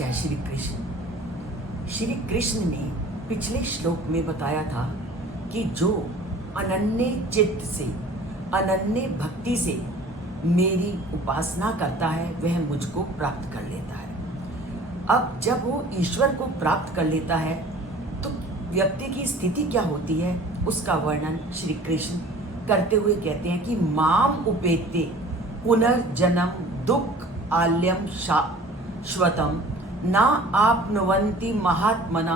जय श्री कृष्ण। श्री कृष्ण ने पिछले श्लोक में बताया था कि जो अनन्य चित्त से, अनन्य भक्ति से मेरी उपासना करता है वह मुझको प्राप्त कर लेता है। अब जब वो ईश्वर को प्राप्त कर लेता है तो व्यक्ति की स्थिति क्या होती है उसका वर्णन श्री कृष्ण करते हुए कहते हैं कि माम उपेते पुनर्जन्म दुख आल्यम शाश्वतम ना आपनुवन्ति महात्मना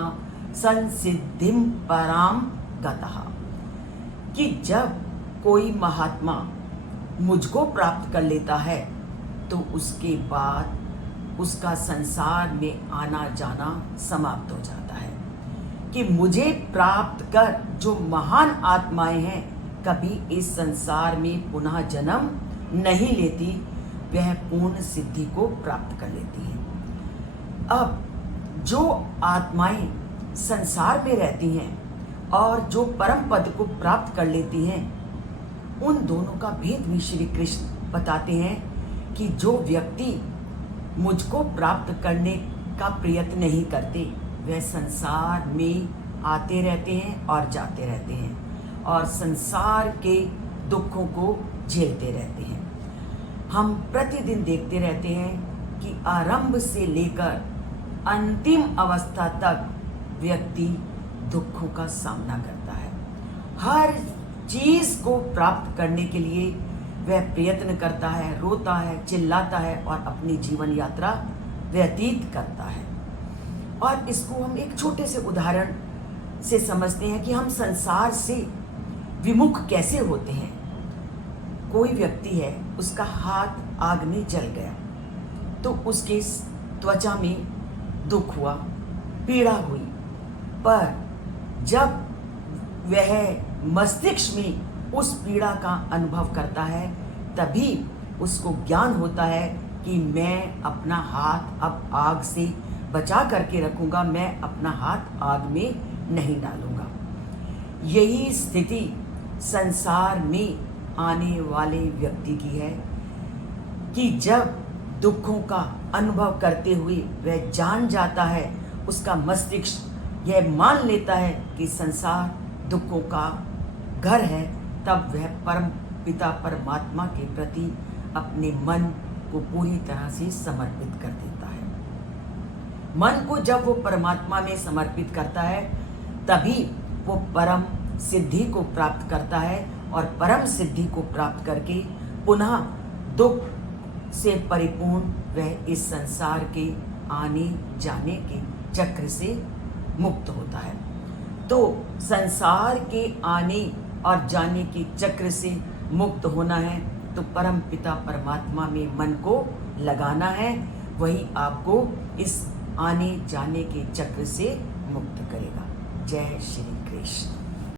संसिद्धिम पराम गतः। कि जब कोई महात्मा मुझको प्राप्त कर लेता है तो उसके बाद उसका संसार में आना जाना समाप्त हो जाता है। कि मुझे प्राप्त कर जो महान आत्माएं हैं कभी इस संसार में पुनः जन्म नहीं लेती, वह पूर्ण सिद्धि को प्राप्त कर लेती है। अब जो आत्माएं संसार में रहती हैं और जो परम पद को प्राप्त कर लेती हैं, उन दोनों का भेद भी श्री कृष्ण बताते हैं कि जो व्यक्ति मुझको प्राप्त करने का प्रयत्न नहीं करते वह संसार में आते रहते हैं और जाते रहते हैं और संसार के दुखों को झेलते रहते हैं। हम प्रतिदिन देखते रहते हैं कि आरंभ से लेकर अंतिम अवस्था तक व्यक्ति दुखों का सामना करता है। हर चीज को प्राप्त करने के लिए वह प्रयत्न करता है, रोता है, चिल्लाता है और अपनी जीवन यात्रा व्यतीत करता है। और इसको हम एक छोटे से उदाहरण से समझते हैं कि हम संसार से विमुख कैसे होते हैं। कोई व्यक्ति है, उसका हाथ आग में जल गया तो उसके त्वचा में दुख हुआ, पीड़ा हुई, पर जब वह मस्तिष्क में उस पीड़ा का अनुभव करता है तभी उसको ज्ञान होता है कि मैं अपना हाथ अब आग से बचा करके रखूंगा, मैं अपना हाथ आग में नहीं डालूंगा। यही स्थिति संसार में आने वाले व्यक्ति की है कि जब दुखों का अनुभव करते हुए वह जान जाता है, उसका मस्तिष्क यह मान लेता है कि संसार दुखों का घर है, तब वह परम पिता परमात्मा के प्रति अपने मन को पूरी तरह से समर्पित कर देता है। मन को जब वो परमात्मा में समर्पित करता है तभी वो परम सिद्धि को प्राप्त करता है और परम सिद्धि को प्राप्त करके पुनः दुख से परिपूर्ण वह इस संसार के आने जाने के चक्र से मुक्त होता है। तो संसार के आने और जाने के चक्र से मुक्त होना है तो परम पिता परमात्मा में मन को लगाना है, वही आपको इस आने जाने के चक्र से मुक्त करेगा। जय श्री कृष्ण।